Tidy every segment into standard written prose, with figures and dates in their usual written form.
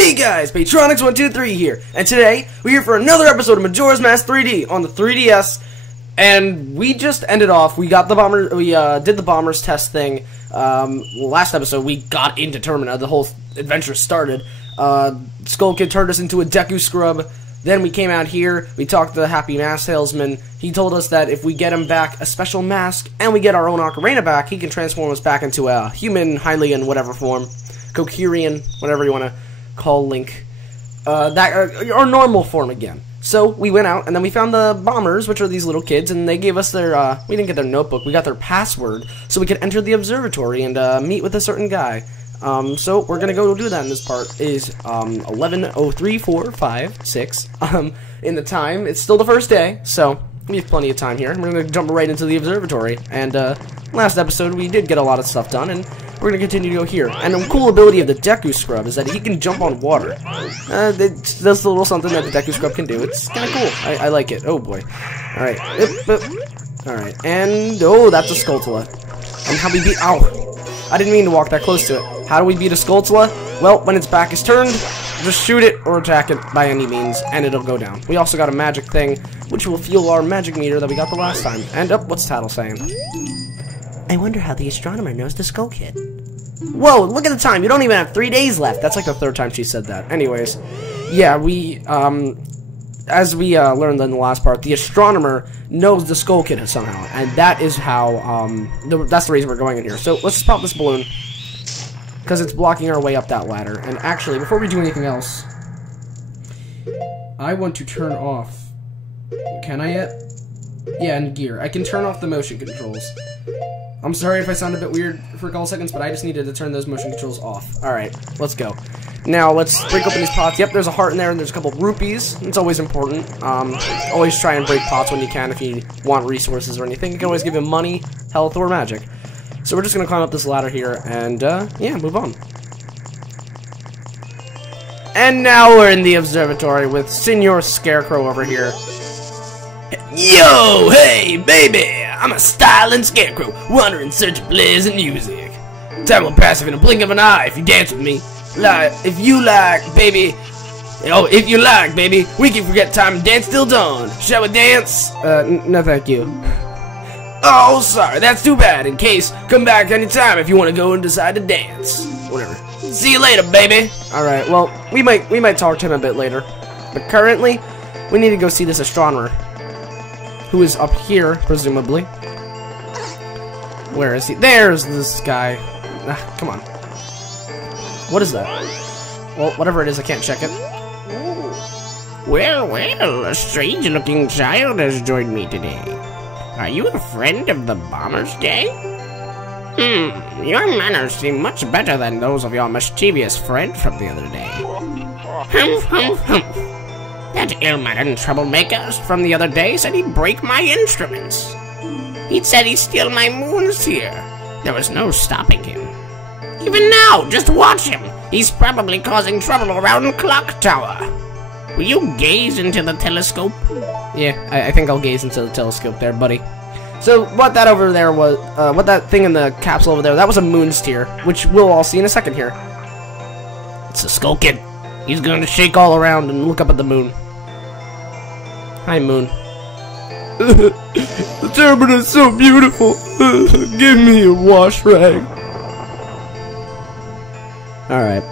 Hey guys, Patronics123 here, and today we're here for another episode of Majora's Mask 3D on the 3DS. And we just ended off. We got the bomber. We did the bombers test thing. Last episode we got into Termina. The whole adventure started. Skull Kid turned us into a Deku Scrub. Then we came out here. We talked to the Happy Mask Salesman. He told us that if we get him back a special mask and we get our own Ocarina back, he can transform us back into a human, Hylian, whatever form, Kokirian, whatever you want to call Link, our normal form again. So we went out and then we found the bombers, which are these little kids, and they gave us their we didn't get their notebook, we got their password so we could enter the observatory and meet with a certain guy. So we're gonna go do that in this part. Is 11:03:4:5:6 in the time. It's still the first day, so we have plenty of time here. We're gonna jump right into the observatory. And last episode we did get a lot of stuff done, and we're going to continue to go here. And the cool ability of the Deku Scrub is that he can jump on water. That's a little something that the Deku Scrub can do. It's kind of cool. I like it. Oh, boy. Alright. Alright. And, oh, that's a Skulltula. And how we beat... Ow. I didn't mean to walk that close to it. How do we beat a Skulltula? Well, when its back is turned, just shoot it or attack it by any means, and it'll go down. We also got a magic thing, which will fuel our magic meter that we got the last time. And, what's Tattle saying? I wonder how the astronomer knows the Skull Kid. Whoa, look at the time. You don't even have 3 days left. That's like the third time she said that. Anyways, yeah, we, as we learned in the last part, the astronomer knows the Skull Kid somehow. And that is how, that's the reason we're going in here. So let's just pop this balloon, because it's blocking our way up that ladder. And actually, before we do anything else, I want to turn off, can I yet? Yeah, in gear. I can turn off the motion controls. I'm sorry if I sound a bit weird for a couple seconds, but I just needed to turn those motion controls off. Alright, let's go. Now, let's break open these pots. Yep, there's a heart in there, and there's a couple rupees. It's always important. Always try and break pots when you can if you want resources or anything. You can always give him money, health, or magic. So we're just going to climb up this ladder here, and, yeah, move on. And now we're in the observatory with Senor Scarecrow over here. Yo, hey, baby! I'm a styling scarecrow, wandering in search of pleasant music. Time will pass in a blink of an eye if you dance with me. If you like, baby, we can forget time and dance till dawn. Shall we dance? No thank you. Oh, sorry, that's too bad. In case, come back anytime if you want to go and decide to dance. Whatever. See you later, baby. Alright, well, we might talk to him a bit later. But currently, we need to go see this astronomer, who is up here, presumably. Where is he? There's this guy. Come on. What is that? Well, whatever it is, I can't check it. Well, a strange-looking child has joined me today. Are you a friend of the Bomber's Day? Your manners seem much better than those of your mischievous friend from the other day. That ill-mannered troublemaker from the other day said he'd break my instruments. He'd said he'd steal my moon sphere. There was no stopping him. Even now, just watch him. He's probably causing trouble around Clock Tower. Will you gaze into the telescope? Yeah, I think I'll gaze into the telescope there, buddy. So, what that over there was, what that thing in the capsule over there, that was a moon sphere, which we'll all see in a second here. It's a Skull Kid. He's going to shake all around and look up at the moon. Hi, moon. The Termina is so beautiful. Give me a wash rag. Alright.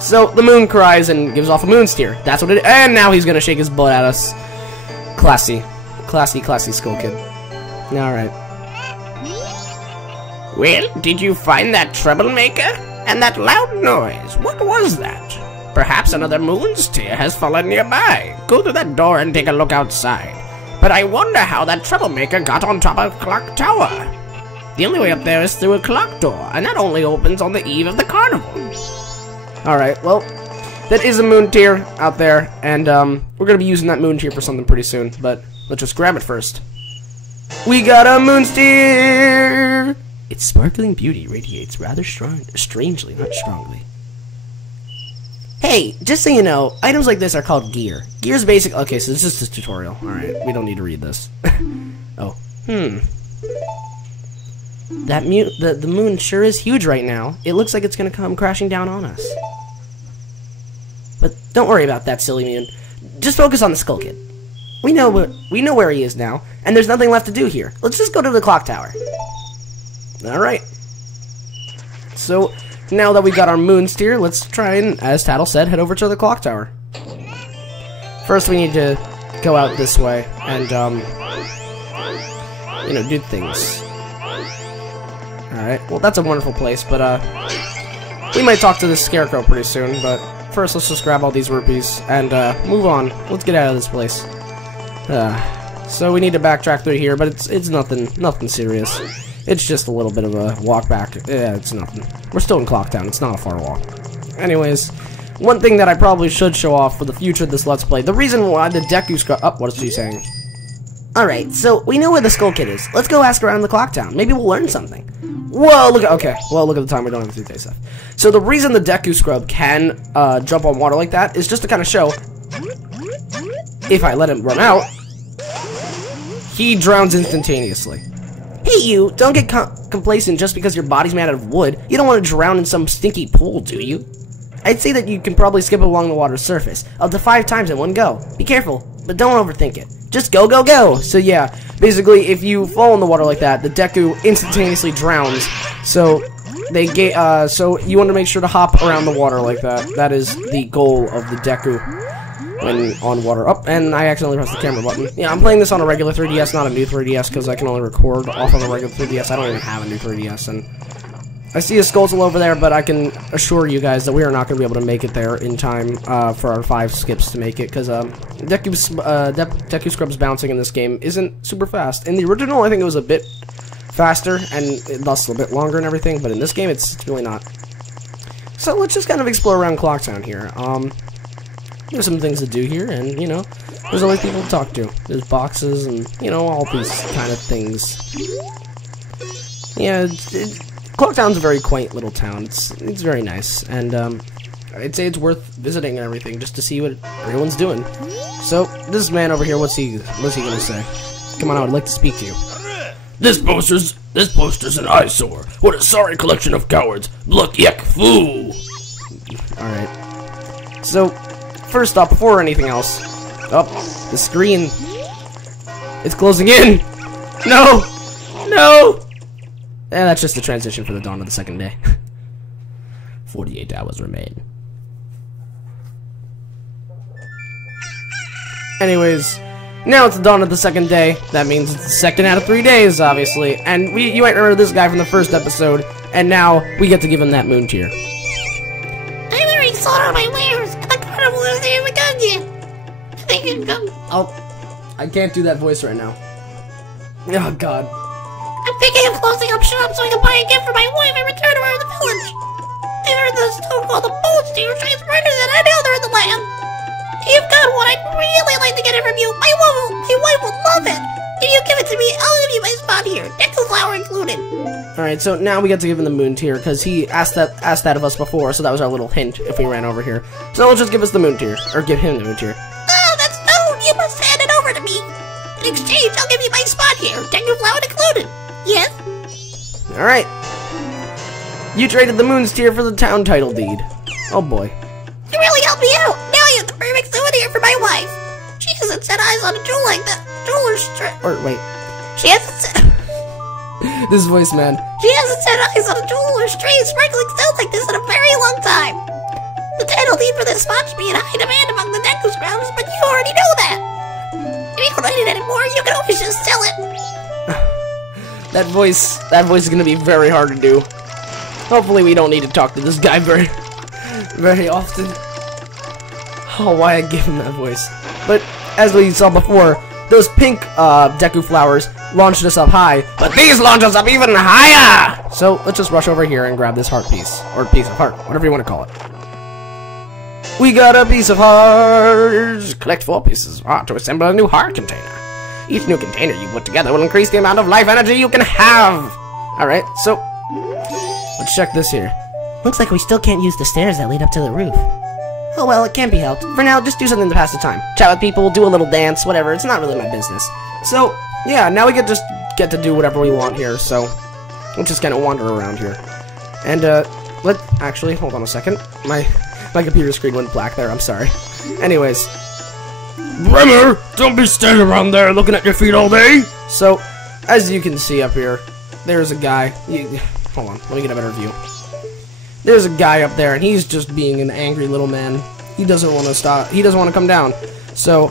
So, the moon cries and gives off a moon steer. That's what it is. And now he's going to shake his butt at us. Classy. Classy, classy Skull Kid. Alright. Well, did you find that troublemaker? And that loud noise? What was that? Perhaps another moon sphere has fallen nearby. Go to that door and take a look outside. But I wonder how that troublemaker got on top of Clock Tower. The only way up there is through a clock door, and that only opens on the eve of the carnival. Alright, well, that is a moon tier out there, and we're going to be using that moon tier for something pretty soon, but let's just grab it first. We got a moon steer! Its sparkling beauty radiates rather strangely, not strongly. Hey, just so you know, items like this are called gear. Gear's basic. Okay, so this is the tutorial. Alright, we don't need to read this. Oh. The moon sure is huge right now. It looks like it's gonna come crashing down on us. Don't worry about that, silly moon. Just focus on the Skull Kid. We know where he is now, and there's nothing left to do here. Let's just go to the clock tower. Alright. So, now that we got our moon steer, let's try and, as Tattle said, head over to the clock tower. First, we need to go out this way and, you know, do things. Alright, well, that's a wonderful place, but, we might talk to this scarecrow pretty soon, but first, let's just grab all these rupees and, move on. Let's get out of this place. So we need to backtrack through here, but it's nothing serious. It's just a little bit of a walk back. Yeah, it's nothing. We're still in Clocktown. It's not a far walk. Anyways, one thing that I probably should show off for the future of this Let's Play, the reason why the Deku Scrub... Oh, what is she saying? Alright, so we know where the Skull Kid is. Let's go ask around the Clocktown. Maybe we'll learn something. Whoa, look at... Okay, well, look at the time. We don't have 3 days left. So the reason the Deku Scrub can jump on water like that is just to kind of show... If I let him run out, he drowns instantaneously. Hey you, don't get complacent just because your body's made out of wood. You don't want to drown in some stinky pool, do you? I'd say that you can probably skip along the water's surface, up to 5 times in one go. Be careful, but don't overthink it. Just go, go, go! So yeah, basically, if you fall in the water like that, the Deku instantaneously drowns. So, so you want to make sure to hop around the water like that. That is the goal of the Deku when on water. Oh, and I accidentally pressed the camera button. Yeah, I'm playing this on a regular 3DS, not a new 3DS, because I can only record off of a regular 3DS. I don't even have a new 3DS, and I see a Skulltula over there, but I can assure you guys that we are not going to be able to make it there in time for our 5 skips to make it, because Deku Scrub's bouncing in this game isn't super fast. In the original, I think it was a bit faster, and it lasts a bit longer and everything, but in this game, it's really not. So let's just kind of explore around Clocktown here. There's some things to do here, and, you know, there's always people to talk to. There's boxes and, you know, all these kind of things. Yeah, Clocktown's a very quaint little town. It's very nice, and, I'd say it's worth visiting and everything just to see what everyone's doing. So, this man over here, what's he gonna say? Come on, I would like to speak to you. This poster's an eyesore. What a sorry collection of cowards. Look, yuck, foo. Alright. So, first off, before anything else, the screen, it's closing in. No, no. And that's just the transition for the dawn of the second day. 48 hours remain. Anyways, now it's the dawn of the second day. That means it's the second out of 3 days, obviously. And you might remember this guy from the first episode, and now we get to give him that moon tier. I'm already sold out my wares. The carnival is there in the gungeon. I think you can go. I can't do that voice right now. Oh, God. I'm thinking of closing up shop so I can buy a gift for my wife and return to her in the village. I heard the stone called the Bones Steer shines brighter than any other in the land. You've got one I'd really like to get it from you. My wife would love it. If you give it to me, I'll give you my spot here. Deku flower included. Alright, so now we get to give him the moon tier, because he asked that of us before, so that was our little hint if we ran over here. So let's just give us the moon tier, or give him the moon tier. Oh, that's no. You must hand it over to me. In exchange, I'll give you my spot here. Deku flower included. Yes? Alright. You traded the moon's tier for the town title deed. Oh boy. You really helped me out. Now I have the perfect souvenir for my wife. She hasn't set eyes on a jewel like that. Or wait. She hasn't set... This voice, man. She hasn't set eyes on a jewel or strange sparkling stones like this in a very long time. The title deed for this spot should be in high demand among the Deku Scrubs, but you already know that. If you don't need it anymore, you can always just sell it. That voice is gonna be very hard to do. Hopefully we don't need to talk to this guy very often. Oh, why I give him that voice. But, as we saw before, those pink, Deku flowers launched us up high, but these launch us up even higher! So, let's just rush over here and grab this heart piece. Or piece of heart, whatever you want to call it. We got a piece of heart! Collect 4 pieces of heart to assemble a new heart container. Each new container you put together will increase the amount of life energy you can have! Alright, so, let's check this here. Looks like we still can't use the stairs that lead up to the roof. Oh well, it can't be helped. For now, just do something to pass the time. Chat with people, do a little dance, whatever. It's not really my business. So, yeah, now we just get to do whatever we want here, so let's just kind of wander around here. And, actually, hold on a second. My computer screen went black there, I'm sorry. Anyways, Brimmer, don't be standing around there looking at your feet all day. so as you can see up here, there's a guy. Hold on, let me get a better view. There's a guy up there, and he's just being an angry little man. He doesn't want to stop. He doesn't want to come down. So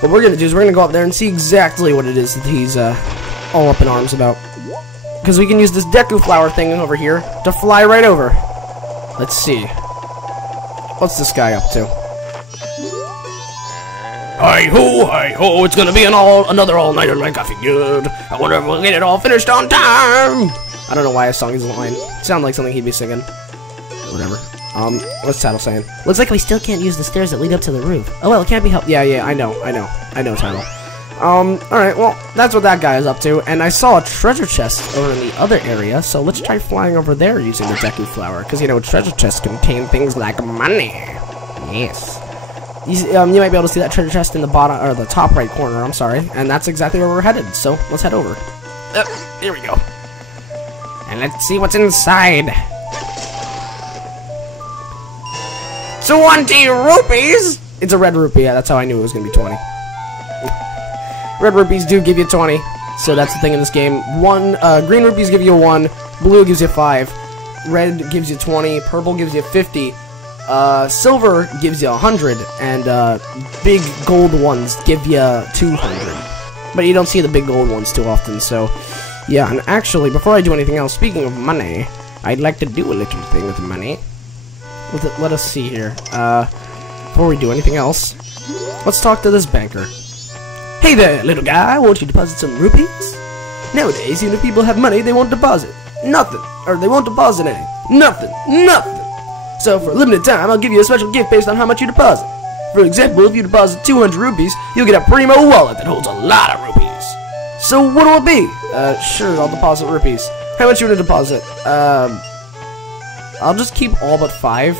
what we're gonna do is we're gonna go up there and see exactly what it is that he's all up in arms about. Because we can use this Deku Flower thing over here to fly right over. Let's see. What's this guy up to? Hi-ho, it's gonna be another all-nighter like I figured. I wonder if we'll get it all finished on time. I don't know why I sung his line. It sounded like something he'd be singing. Whatever. What's Tattle saying? Looks like we still can't use the stairs that lead up to the roof. Oh well, it can't be helped. Yeah, I know, Tattle. Alright, well, that's what that guy is up to, and I saw a treasure chest over in the other area, so let's try flying over there using the Deku Flower, because, you know, treasure chests contain things like money. Yes. You might be able to see that treasure chest in the bottom, or the top right corner, I'm sorry, and that's exactly where we're headed, so let's head over. Here we go. And let's see what's inside. 20 rupees! It's a red rupee, yeah, that's how I knew it was going to be 20. Red rupees do give you 20, so that's the thing in this game. Green rupees give you 1, blue gives you 5, red gives you 20, purple gives you 50, silver gives you 100, and big gold ones give you 200. But you don't see the big gold ones too often, so yeah. And actually, before I do anything else, speaking of money, I'd like to do a little thing with money. Let us see here. Before we do anything else, let's talk to this banker. Hey there, little guy, won't you deposit some rupees? Nowadays, even if people have money, they won't deposit nothing. Or they won't deposit any. Nothing. So for a limited time, I'll give you a special gift based on how much you deposit. For example, if you deposit 200 rupees, you'll get a primo wallet that holds a lot of rupees. So what will it be? Sure, I'll deposit rupees. How much you want to deposit? I'll just keep all but 5.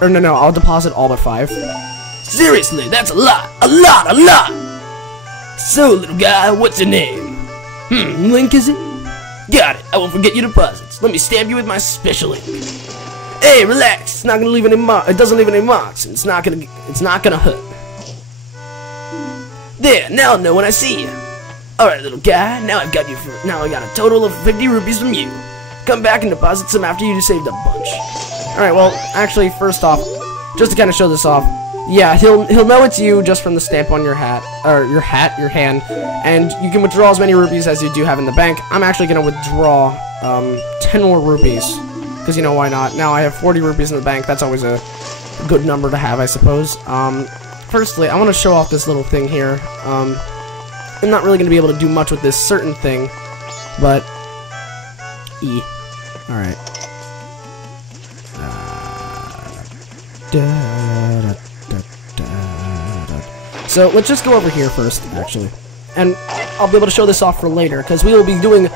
Or no, I'll deposit all but 5. Seriously, that's a lot. A lot. So, little guy, what's your name? Link, is it? Got it. I won't forget your deposits. Let me stamp you with my special ink. Hey, relax. It's not gonna leave any marks. It doesn't leave any marks, and it's not gonna hurt. There. Now I'll know when I see you. All right, little guy. Now I got a total of 50 rupees from you. Come back and deposit some after you saved a bunch. All right. Well, actually, first off, just to kind of show this off. Yeah, he'll know it's you just from the stamp on your hat, or your hand, and you can withdraw as many rupees as you do have in the bank. I'm actually gonna withdraw 10 more rupees, because, you know, why not? Now I have 40 rupees in the bank. That's always a good number to have, I suppose. Firstly, I want to show off this little thing here. I'm not really gonna be able to do much with this certain thing, but all right. So let's just go over here first, actually, and I'll be able to show this off for later, because we will be doing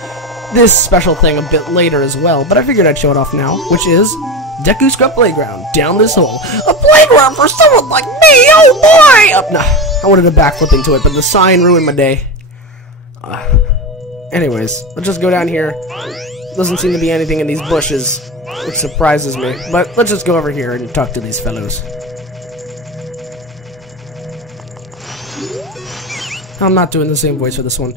this special thing a bit later as well, but I figured I'd show it off now, which is Deku Scrub Playground, down this hole. A playground for someone like me, oh boy! Nah, I wanted to backflip into it, but the sign ruined my day. Anyways, let's just go down here. Doesn't seem to be anything in these bushes, which surprises me, but let's just go over here and talk to these fellows. I'm not doing the same voice for this one.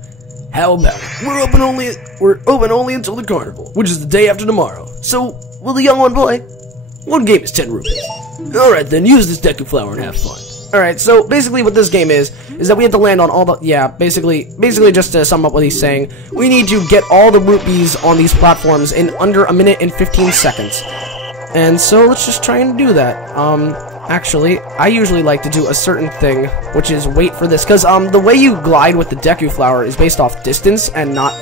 How about it? We're open only until the carnival, which is the day after tomorrow. So, will the young one play? One game is 10 rupees. Alright then, use this Deku Flower and have fun. Alright, so basically what this game is that we have to land on all the, basically just to sum up what he's saying, we need to get all the rupees on these platforms in under a minute and 15 seconds. And so let's just try and do that. Actually, I usually like to do a certain thing, which is wait for this, because the way you glide with the Deku Flower is based off distance and not,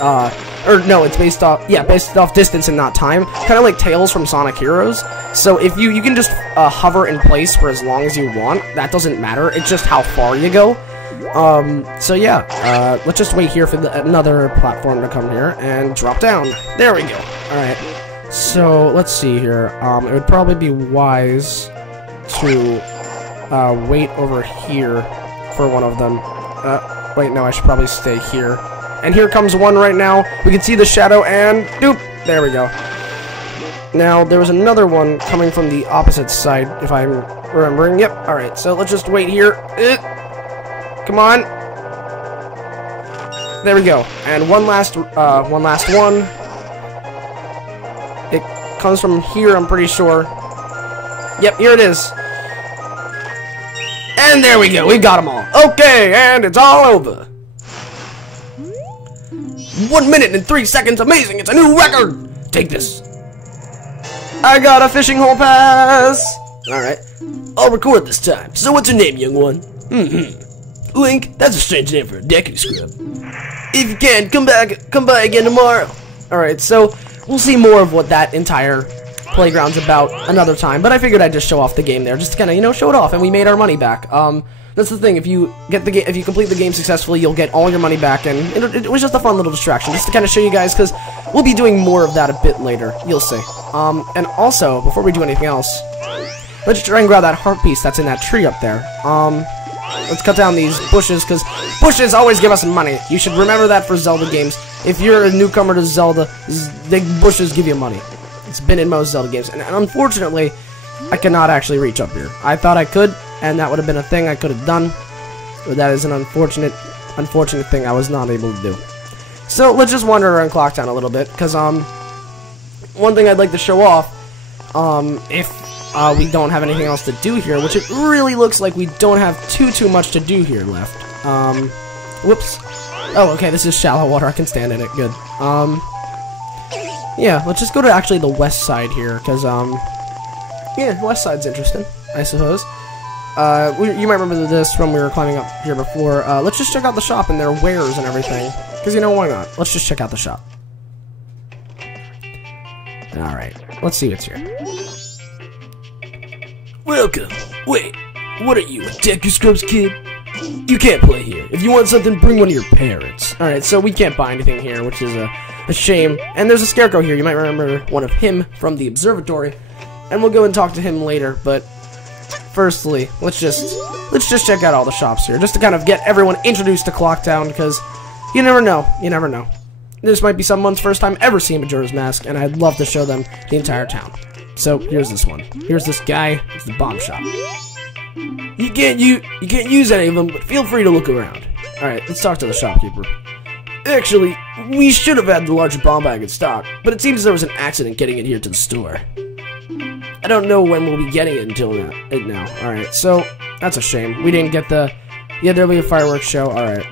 it's based off distance and not time, kind of like Tails from Sonic Heroes. So if you can just hover in place for as long as you want, that doesn't matter, it's just how far you go. So yeah, let's just wait here for another platform to come here and drop down. There we go. Alright, so let's see here, it would probably be wise to wait over here for one of them. Wait, no, I should probably stay here. And here comes one right now. We can see the shadow and doop, there we go. Now, there was another one coming from the opposite side, if I'm remembering. Yep, alright, so let's just wait here. Come on. There we go. And one last one. It comes from here, I'm pretty sure. Yep, here it is. And there we go, we got them all. Okay, and it's all over. 1 minute and 3 seconds, amazing, it's a new record! Take this. I got a fishing hole pass! Alright, I'll record this time. So what's your name, young one? Link, that's a strange name for a Deku scrub. If you can, come by again tomorrow. Alright, so we'll see more of what that entire playground's about another time, but I figured I'd just show off the game there, just to kinda, you know, show it off, and we made our money back. That's the thing, if you complete the game successfully, you'll get all your money back, and it was just a fun little distraction, just to kinda show you guys, because we'll be doing more of that a bit later, you'll see. And also, before we do anything else, let's try and grab that heart piece that's in that tree up there. Let's cut down these bushes, because bushes always give us money. You should remember that for Zelda games. If you're a newcomer to Zelda, the bushes give you money. It's been in most Zelda games, and unfortunately, I cannot actually reach up here. I thought I could, and that would have been a thing I could have done, but that is an unfortunate thing I was not able to do. So, let's just wander around Clocktown a little bit, because, one thing I'd like to show off, if we don't have anything else to do here, which it really looks like we don't have too much to do here left. Whoops. Oh, okay, this is shallow water, I can stand in it, good. Yeah, let's just go to actually the west side here, because, yeah, the west side's interesting, I suppose. You might remember this from when we were climbing up here before. Let's just check out the shop and their wares and everything, because, you know, why not? Let's just check out the shop. Alright, let's see what's here. Welcome. Wait, what are you, a Deku Scrubs kid? You can't play here. If you want something, bring one of your parents. Alright, so we can't buy anything here, which is a shame. And there's a scarecrow here. You might remember one of him from the observatory. And we'll go and talk to him later, but firstly, let's just check out all the shops here, just to kind of get everyone introduced to Clocktown, because you never know. You never know. This might be someone's first time ever seeing Majora's Mask, and I'd love to show them the entire town. So here's this one. Here's this guy. It's the bomb shop. You can't use any of them, but feel free to look around. Alright, let's talk to the shopkeeper. Actually, we should have had the larger bomb bag in stock, but it seems there was an accident getting it here to the store. I don't know when we'll be getting it until now. Alright, so that's a shame. We didn't get the... Yeah, there'll be a fireworks show. Alright.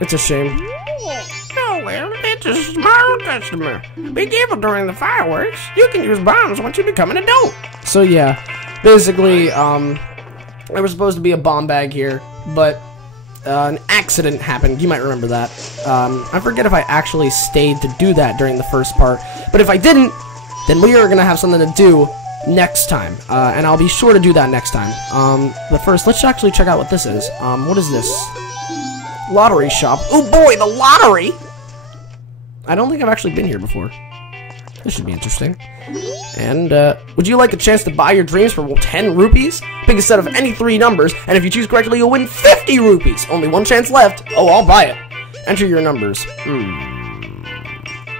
It's a shame. Oh, well, it's a smart customer. Be careful during the fireworks. You can use bombs once you become an adult. So, yeah. Basically, there was supposed to be a bomb bag here, but an accident happened. You might remember that. I forget if I actually stayed to do that during the first part, but if I didn't, then we are going to have something to do next time, and I'll be sure to do that next time. But first, let's actually check out what this is. What is this? Lottery shop. Oh boy, the lottery! I don't think I've actually been here before. This should be interesting. And, would you like a chance to buy your dreams for 10 rupees? Pick a set of any 3 numbers, and if you choose correctly, you'll win 50 rupees! Only 1 chance left. Oh, I'll buy it. Enter your numbers.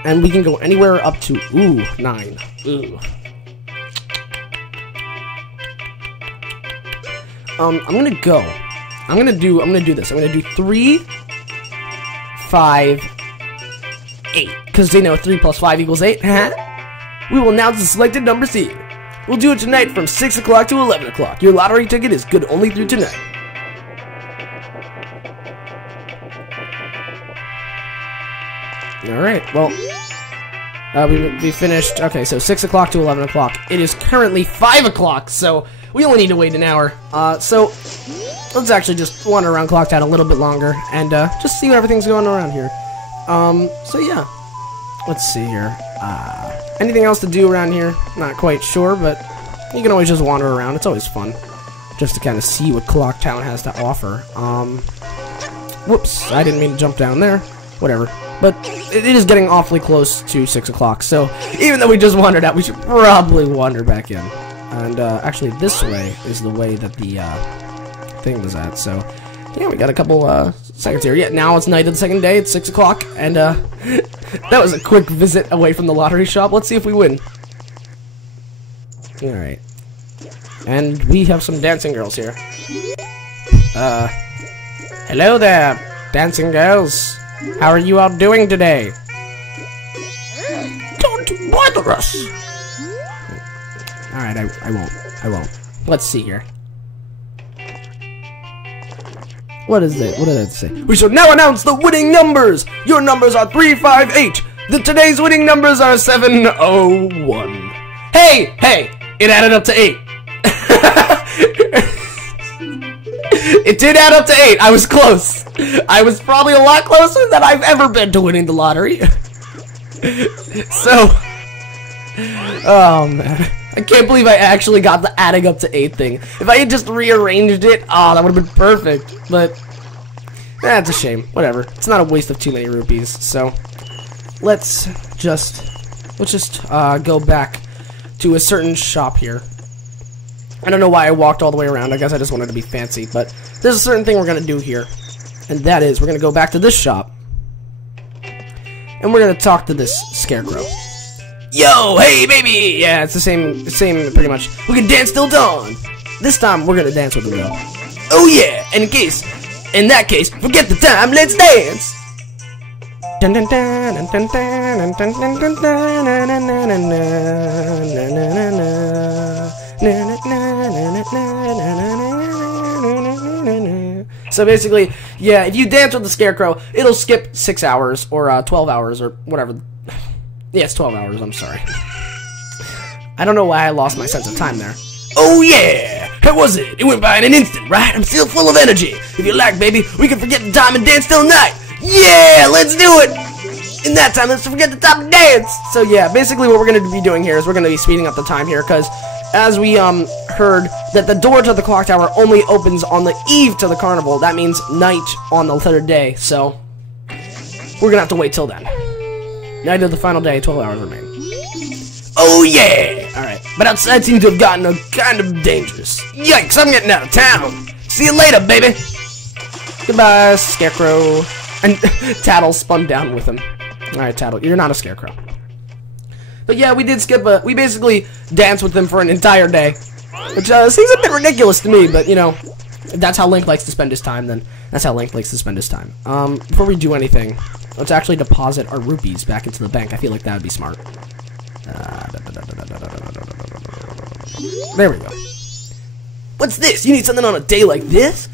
And we can go anywhere up to, 9. Ooh. I'm gonna do this. I'm gonna do 3, 5, 8. Because they know 3 plus 5 equals 8. We will announce the selected numbers here. We'll do it tonight from 6 o'clock to 11 o'clock. Your lottery ticket is good only through tonight. Alright, well, we finished. Okay, so 6 o'clock to 11 o'clock. It is currently 5 o'clock, so we only need to wait an hour. So let's actually just wander around Clocktown a little bit longer and just see what everything's going around here. So yeah, let's see here. Anything else to do around here? Not quite sure, but you can always just wander around. It's always fun just to kind of see what Clocktown has to offer. Whoops, I didn't mean to jump down there. Whatever. But it is getting awfully close to 6 o'clock, so even though we just wandered out, we should probably wander back in. And actually, this way is the way that the thing was at. So yeah, we got a couple seconds here. Yeah, now it's night of the second day. It's 6 o'clock, and that was a quick visit away from the lottery shop. Let's see if we win. Alright. And we have some dancing girls here. Hello there, dancing girls. How are you all doing today? Don't bother us. Alright, I won't. Let's see here. What is it? What did it say? We shall now announce the winning numbers! Your numbers are 358. Today's winning numbers are 701. Hey! Hey! It added up to 8. It did add up to 8. I was close. I was probably a lot closer than I've ever been to winning the lottery. So, oh man, I can't believe I actually got the adding up to 8 thing. If I had just rearranged it, oh, that would have been perfect. But that's a shame. Whatever. It's not a waste of too many rupees. So let's just go back to a certain shop here. I don't know why I walked all the way around. I guess I just wanted to be fancy. But there's a certain thing we're gonna do here, and that is we're gonna go back to this shop. And we're gonna talk to this scarecrow. Yo, hey, baby! Yeah, it's the same, pretty much. We can dance till dawn. This time, we're gonna dance with him, though. Oh yeah! And in that case, forget the time. Let's dance. Dun dun dun dun dun dun dun dun dun. So basically, yeah, if you dance with the scarecrow, it'll skip 6 hours or 12 hours or whatever. Yeah, it's 12 hours, I'm sorry. I don't know why I lost my sense of time there. Oh yeah! How was it? It went by in an instant, right? I'm still full of energy. If you like, baby, we can forget the time and dance till night. Yeah, let's do it! In that time, let's forget the time and dance! So yeah, basically what we're going to be doing here is we're going to be speeding up the time here, because as we heard that the door to the clock tower only opens on the eve to the carnival. That means night on the 3rd day, so we're going to have to wait till then. Night of the final day, 12 hours remain. Oh yeah! Alright, but outside seems to have gotten kind of dangerous. Yikes, I'm getting out of town! See you later, baby! Goodbye, Scarecrow. And Tattle spun down with him. Alright, Tattle, you're not a Scarecrow. But yeah, we did skip we basically danced with him for an entire day. Which seems a bit ridiculous to me, but you know, if that's how Link likes to spend his time, then that's how Link likes to spend his time. Before we do anything, let's actually deposit our rupees back into the bank. I feel like that would be smart. There we go. What's this? You need something on a day like this?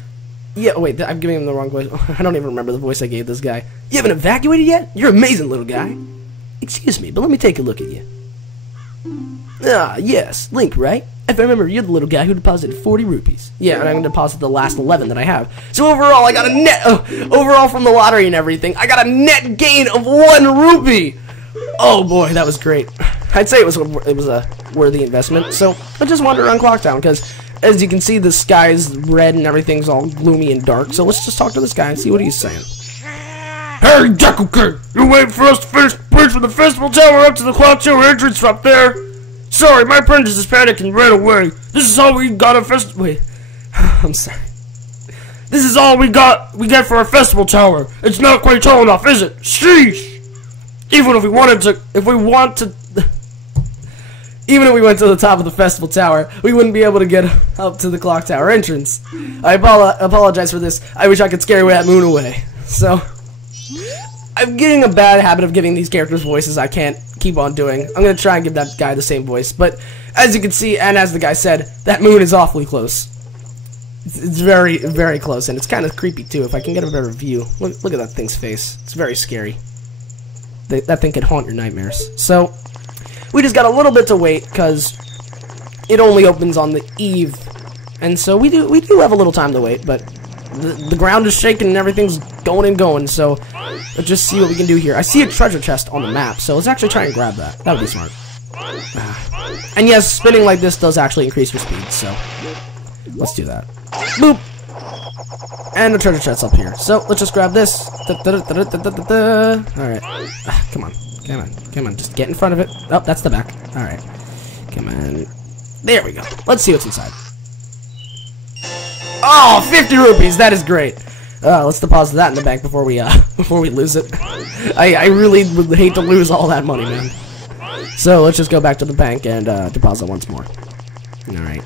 Yeah, wait, I'm giving him the wrong voice. I don't even remember the voice I gave this guy. You haven't evacuated yet? You're amazing, little guy. Excuse me, but let me take a look at you. Ah, yes, Link, right? If I remember, you're the little guy who deposited 40 rupees. Yeah, and I'm going to deposit the last 11 that I have. So overall, I got a net, overall from the lottery and everything, I got a net gain of 1 rupee. Oh boy, that was great. I'd say it was a worthy investment. So let's just wander around Clock Town, because as you can see, the sky's red and everything's all gloomy and dark. So let's just talk to this guy and see what he's saying. Hey, Jackal Kid! You're waiting for us to finish the bridge from the festival tower up to the Clock Tower entrance up there? Sorry, my apprentice is panicked and ran away. This is all we got at festival. Wait, I'm sorry. This is all we get for our festival tower. It's not quite tall enough, is it? Sheesh! Even if we went to the top of the festival tower, we wouldn't be able to get up to the clock tower entrance. I apologize for this. I wish I could scare that moon away. So, I'm getting a bad habit of giving these characters voices I can't keep on doing. I'm going to try and give that guy the same voice. But, as you can see, and as the guy said, that moon is awfully close. It's very, very close, and it's kind of creepy, too, if I can get a better view. Look at that thing's face. It's very scary. That thing can haunt your nightmares. So, we just got a little bit to wait, because it only opens on the eve. And so, we do have a little time to wait, but the ground is shaking and everything's going and going, so let's just see what we can do here. I see a treasure chest on the map, so let's actually try and grab that. That would be smart. And yes, spinning like this does actually increase your speed, so let's do that. Boop! And the treasure chest's up here, so let's just grab this. Alright. Come on, just get in front of it. Oh, that's the back. Alright. Come on. There we go. Let's see what's inside. Oh, 50 rupees, that is great. Let's deposit that in the bank before we lose it. I really would hate to lose all that money, man. So let's just go back to the bank and deposit once more. Alright.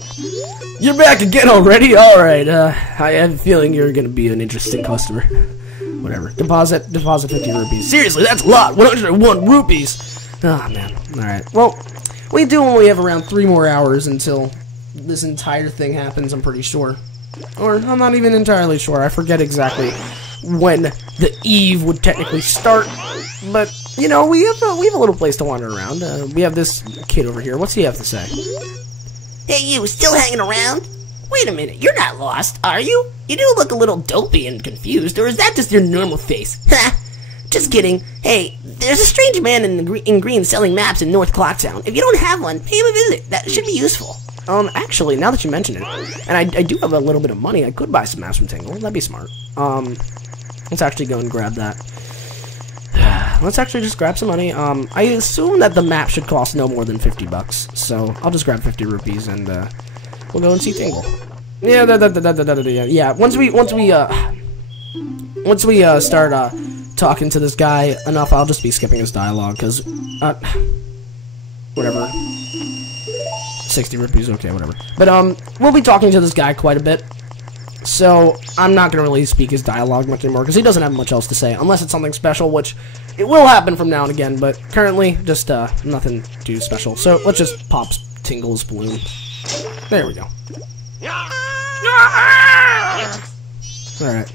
You're back again already? Alright, I have a feeling you're gonna be an interesting customer. Whatever. Deposit 50 rupees. Seriously, that's a lot! 101 rupees! Ah, man. Alright. Well, we do only have around 3 more hours until this entire thing happens, I'm pretty sure. Or, I'm not even entirely sure. I forget exactly when the eve would technically start. But, you know, we have a little place to wander around. We have this kid over here. What's he have to say? Hey, you, still hanging around? Wait a minute, you're not lost, are you? You do look a little dopey and confused, or is that just your normal face? Ha! Just kidding. Hey, there's a strange man in green selling maps in North Clocktown. If you don't have one, pay him a visit. That should be useful. Actually, now that you mention it, and I do have a little bit of money, I could buy some maps from Tingle. That'd be smart. Let's actually go and grab that. Let's actually just grab some money. I assume that the map should cost no more than 50 bucks, so I'll just grab 50 rupees and we'll go and see Tingle. Yeah, yeah. Once we start talking to this guy enough, I'll just be skipping his dialogue because whatever. 60 rupees, okay, whatever. But we'll be talking to this guy quite a bit. So, I'm not going to really speak his dialogue much anymore, because he doesn't have much else to say, unless it's something special, which it will happen from now and again, but currently, just nothing too special. So, let's just pop Tingle's balloon. There we go. Alright.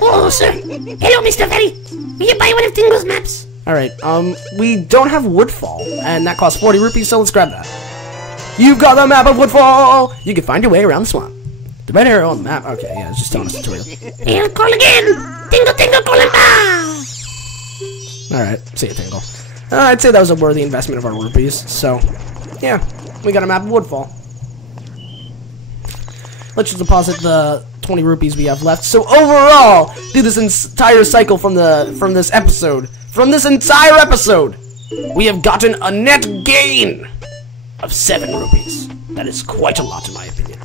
Oh, sir. Hello, Mr. Ferry. Will you buy one of Tingle's maps? Alright, we don't have Woodfall, and that costs 40 rupees, so let's grab that. You've got the map of Woodfall! You can find your way around the swamp. The red arrow on the map. Okay, yeah, it's just telling us the tutorial. He'll call again! Tingle, Tingle, call him back! Alright, see ya, Tingle. I'd say that was a worthy investment of our rupees, so, yeah, we got a map of Woodfall. Let's just deposit the 20 rupees we have left. So overall, through this entire cycle from this entire episode, we have gotten a net gain of 7 rupees. That is quite a lot in my opinion.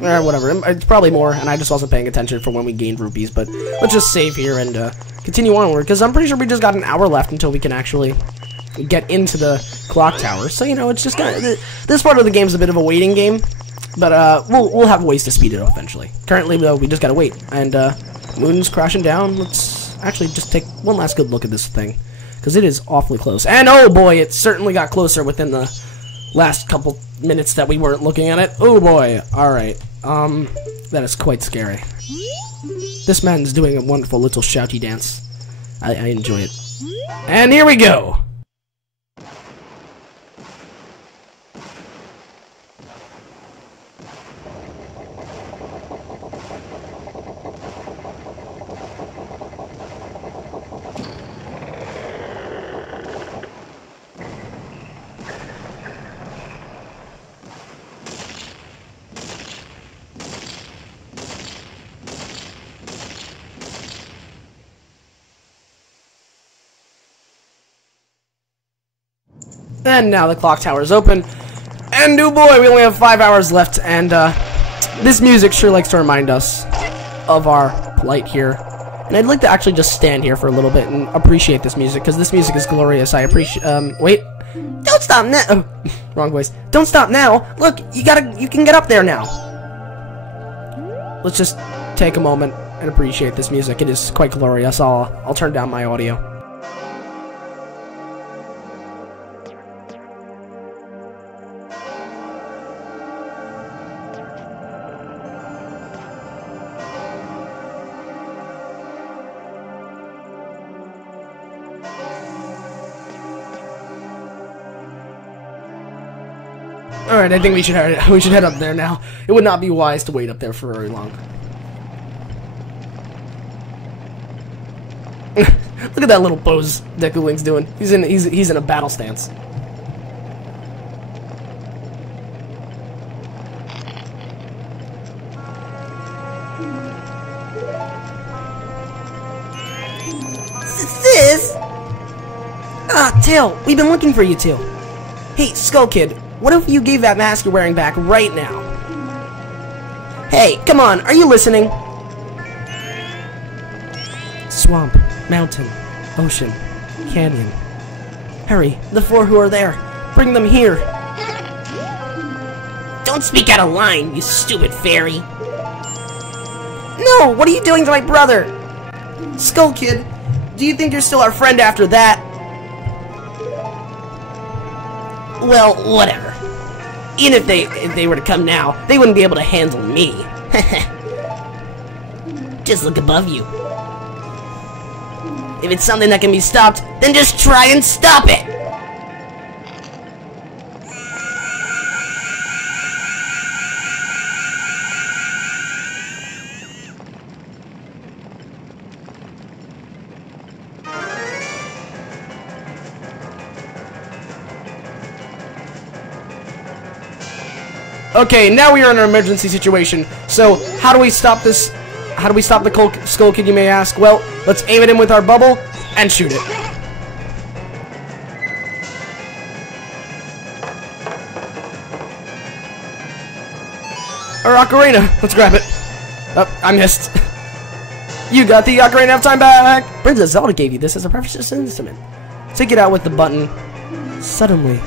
Whatever, it's probably more, and I just wasn't paying attention for when we gained rupees, but let's just save here and continue onward, because I'm pretty sure we just got an hour left until we can actually get into the clock tower. So, you know, it's just kind of, this part of the game is a bit of a waiting game, but we'll have ways to speed it up eventually. Currently, though, we just gotta wait, and moon's crashing down. Let's actually just take one last good look at this thing, because it is awfully close. And oh boy, it certainly got closer within the last couple minutes that we weren't looking at it. Oh boy. Alright. That is quite scary. This man's doing a wonderful little shouty dance. I enjoy it. And here we go! And now the clock tower is open. And oh boy, we only have 5 hours left. And this music sure likes to remind us of our plight here. And I'd like to actually just stand here for a little bit and appreciate this music, because this music is glorious. I appreciate. Wait. Don't stop now. Oh, wrong voice. Don't stop now. Look, you can get up there now. Let's just take a moment and appreciate this music. It is quite glorious. I'll turn down my audio. Alright, I think we should head up there now. It would not be wise to wait up there for very long. Look at that little pose Deku Link's doing. He's in a battle stance. Sis! Ah, Tail, we've been looking for you, Tail. Hey, Skull Kid, what if you gave that mask you're wearing back right now? Hey, come on, are you listening? Swamp, mountain, ocean, canyon. Hurry, the 4 who are there. Bring them here. Don't speak out of line, you stupid fairy. No, what are you doing to my brother? Skull Kid, do you think you're still our friend after that? Well, whatever. Even if they were to come now, they wouldn't be able to handle me. Just look above you. If it's something that can be stopped, then just try and stop it! Okay, now we are in an emergency situation. So, how do we stop this? How do we stop the Skull Kid, you may ask? Well, let's aim at him with our bubble and shoot it. Our ocarina. Let's grab it. Oh, I missed. You got the ocarina of time back. Princess Zelda gave you this as a precious instrument. Take it out with the button. Suddenly,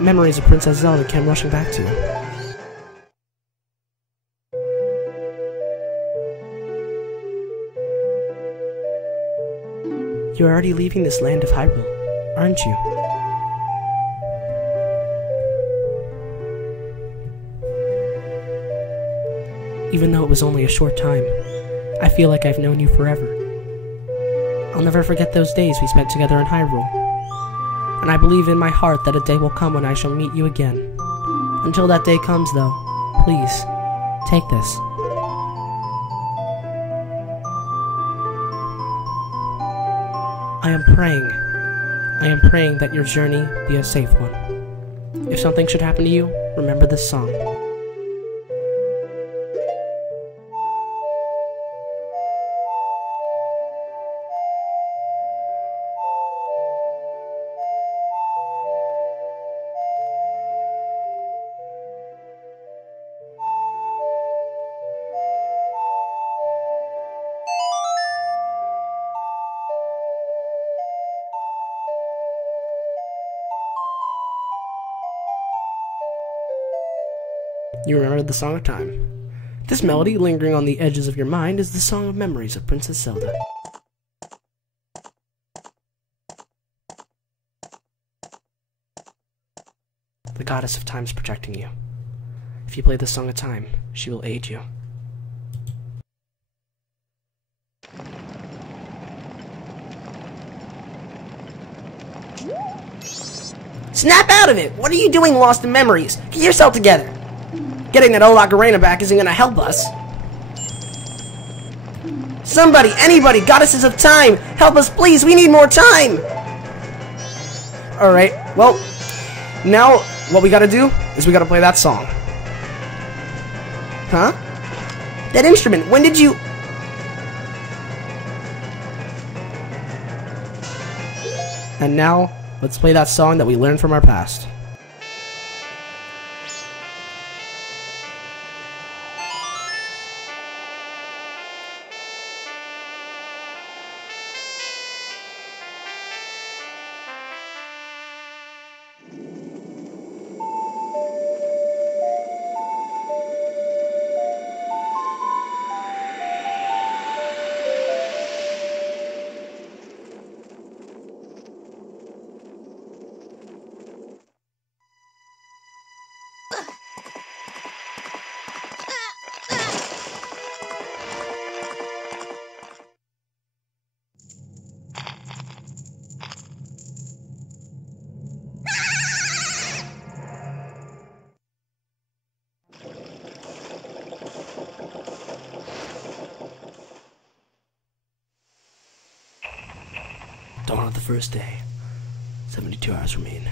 memories of Princess Zelda came rushing back to you. You're already leaving this land of Hyrule, aren't you? Even though it was only a short time, I feel like I've known you forever. I'll never forget those days we spent together in Hyrule. And I believe in my heart that a day will come when I shall meet you again. Until that day comes, though, please, take this. I am praying that your journey be a safe one. If something should happen to you, remember this song. You remember the Song of Time. This melody, lingering on the edges of your mind, is the Song of Memories of Princess Zelda. The goddess of time is protecting you. If you play the Song of Time, she will aid you. Snap out of it! What are you doing lost in memories? Get yourself together! Getting that old ocarina back isn't gonna help us. Somebody, anybody, goddesses of time, help us please, we need more time! Alright, well, now what we gotta do is we gotta play that song. Huh? That instrument, when did you... And now, let's play that song that we learned from our past. Dawn of the first day. 72 hours remain.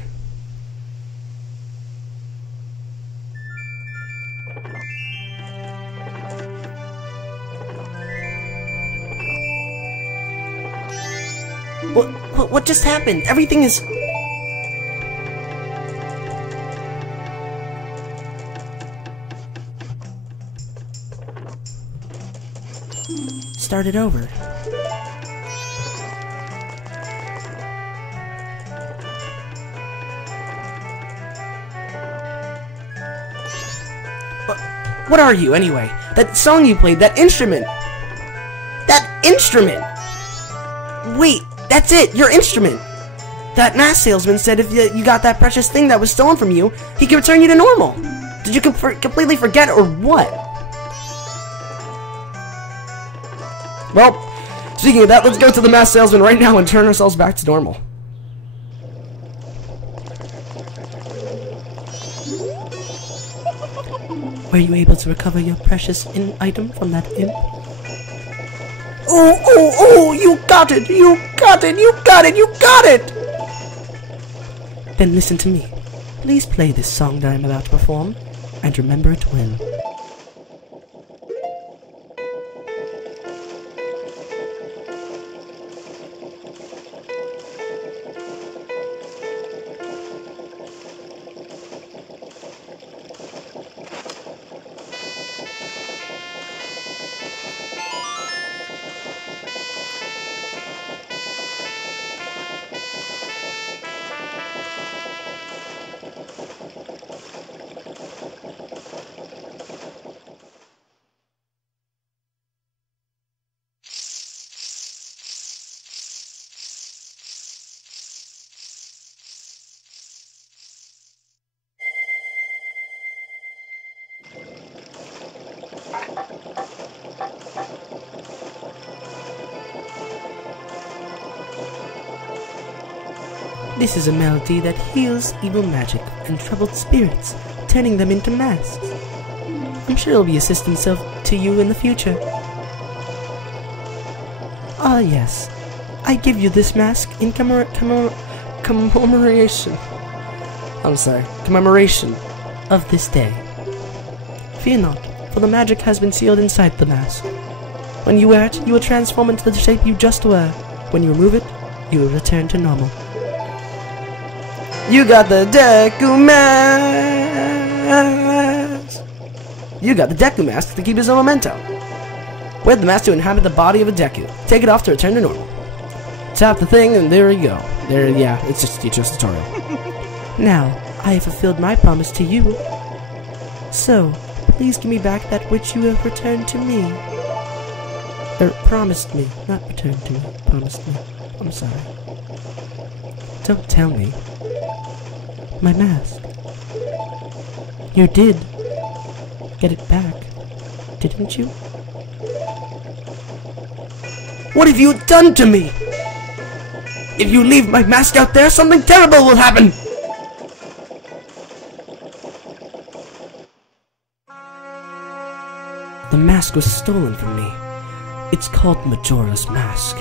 What just happened? Everything is... Start it over. What are you, anyway? That song you played, that instrument! That instrument! Wait, that's it, your instrument! That mask salesman said if you got that precious thing that was stolen from you, he could return you to normal. Did you completely forget, or what? Well, speaking of that, let's go to the mask salesman right now and turn ourselves back to normal. Were you able to recover your precious item from that imp? Oh, you got it! You got it! You got it! You got it! Then listen to me. Please play this song that I'm about to perform, and remember it well. This is a melody that heals evil magic and troubled spirits, turning them into masks. I'm sure it'll be assistance to you in the future. Ah, yes. I give you this mask in commemoration of this day. Fear not, for the magic has been sealed inside the mask. When you wear it, you will transform into the shape you just were. When you remove it, you will return to normal. You got the Deku Mask! You got the Deku Mask to keep his own memento. Wear the mask to inhabit the body of a Deku. Take it off to return to normal. Tap the thing and there you go. It's just a teacher's tutorial. Now, I have fulfilled my promise to you. So, please give me back that which you have returned to me. Promised me, not returned to me. Promised me. I'm sorry. Don't tell me. My mask. You did get it back, didn't you? What have you done to me? If you leave my mask out there, something terrible will happen! The mask was stolen from me. It's called Majora's Mask.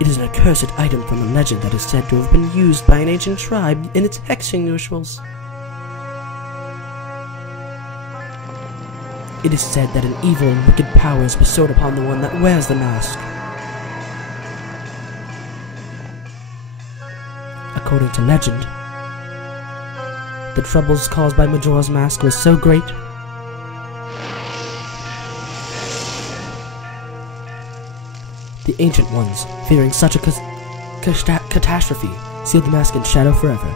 It is an accursed item from a legend that is said to have been used by an ancient tribe in its hexing rituals. It is said that an evil and wicked power is bestowed upon the one that wears the mask. According to legend, the troubles caused by Majora's Mask were so great the Ancient Ones, fearing such a catastrophe, sealed the mask in shadow forever,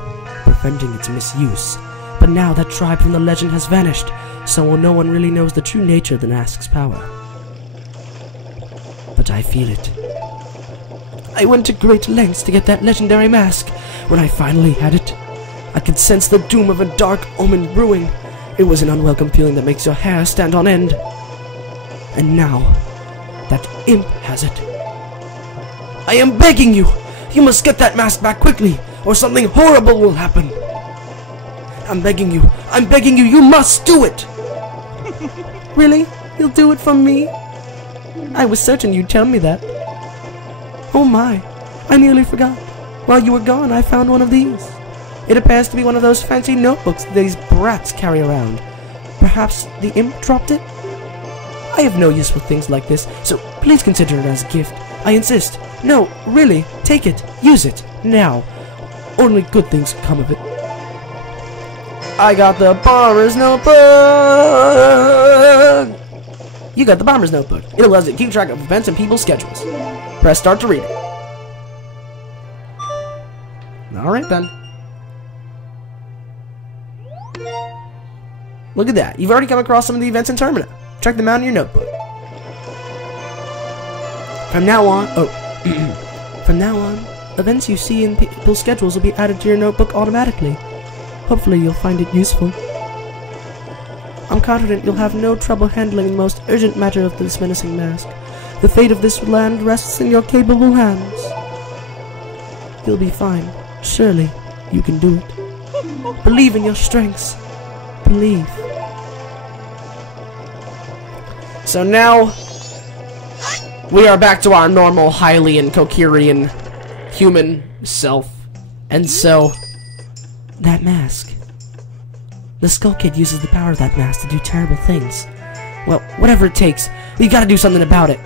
preventing its misuse. But now that tribe from the legend has vanished, so no one really knows the true nature of the mask's power. But I feel it. I went to great lengths to get that legendary mask. When I finally had it, I could sense the doom of a dark omen brewing. It was an unwelcome feeling that makes your hair stand on end. And now, that imp has it. I am begging you! You must get that mask back quickly, or something horrible will happen! I'm begging you, you must do it! Really? You'll do it for me? I was certain you'd tell me that. Oh my, I nearly forgot. While you were gone, I found one of these. It appears to be one of those fancy notebooks that these brats carry around. Perhaps the imp dropped it? I have no use for things like this, so please consider it as a gift. I insist. No, really, take it, use it, now. Only good things come of it. I got the bomber's notebook! You got the bomber's notebook. It allows you to keep track of events and people's schedules. Press start to read it. Alright then. Look at that. You've already come across some of the events in Termina. Check them out in your notebook. From now on, events you see in people's schedules will be added to your notebook automatically. Hopefully you'll find it useful. I'm confident you'll have no trouble handling the most urgent matter of this menacing mask. The fate of this land rests in your capable hands. You'll be fine. Surely, you can do it. Believe in your strengths. Believe. So now, we are back to our normal Hylian, Kokirian, human self. And so, that mask. The Skull Kid uses the power of that mask to do terrible things. Well, whatever it takes, we gotta do something about it.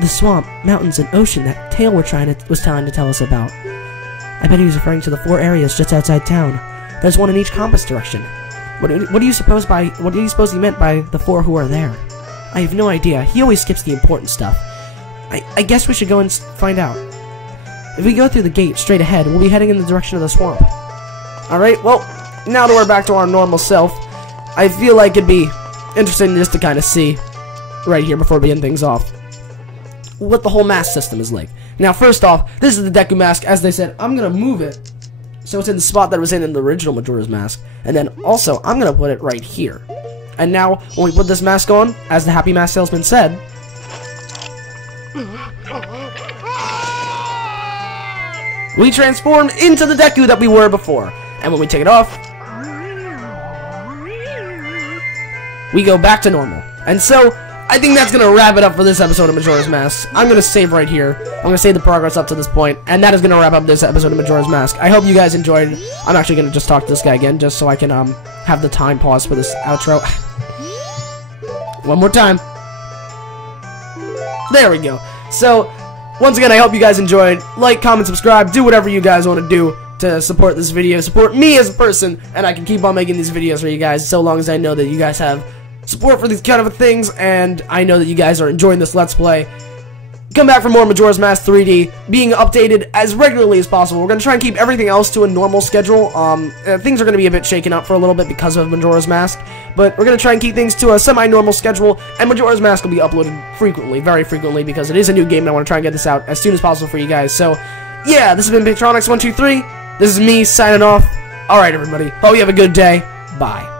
The swamp, mountains, and ocean that Tail was trying to tell us about. I bet he was referring to the 4 areas just outside town. There's one in each compass direction. What do you suppose he meant by the 4 who are there? I have no idea. He always skips the important stuff. I guess we should go and find out. If we go through the gate straight ahead, we'll be heading in the direction of the swamp. Alright, well, now that we're back to our normal self, I feel like it'd be interesting just to kind of see, right here before we end things off, what the whole mask system is like. Now, first off, this is the Deku Mask. As they said, I'm going to move it so it's in the spot that it was in the original Majora's Mask. And then, also, I'm going to put it right here. And now, when we put this mask on, as the Happy Mask Salesman said, we transform into the Deku that we were before. And when we take it off, we go back to normal. And so, I think that's going to wrap it up for this episode of Majora's Mask. I'm going to save right here. I'm going to save the progress up to this point, and that is going to wrap up this episode of Majora's Mask. I hope you guys enjoyed. I'm actually going to just talk to this guy again, just so I can have the time pause for this outro. One more time. There we go. So, once again, I hope you guys enjoyed. Like, comment, subscribe, do whatever you guys want to do to support this video, support me as a person, and I can keep on making these videos for you guys so long as I know that you guys have support for these kind of things, and I know that you guys are enjoying this Let's Play. Come back for more Majora's Mask 3D, being updated as regularly as possible. We're going to try and keep everything else to a normal schedule. Things are going to be a bit shaken up for a little bit because of Majora's Mask, but we're going to try and keep things to a semi-normal schedule, and Majora's Mask will be uploaded frequently, very frequently, because it is a new game, and I want to try and get this out as soon as possible for you guys. So, yeah, this has been Victronics123. This is me, signing off. Alright, everybody. Hope you have a good day. Bye.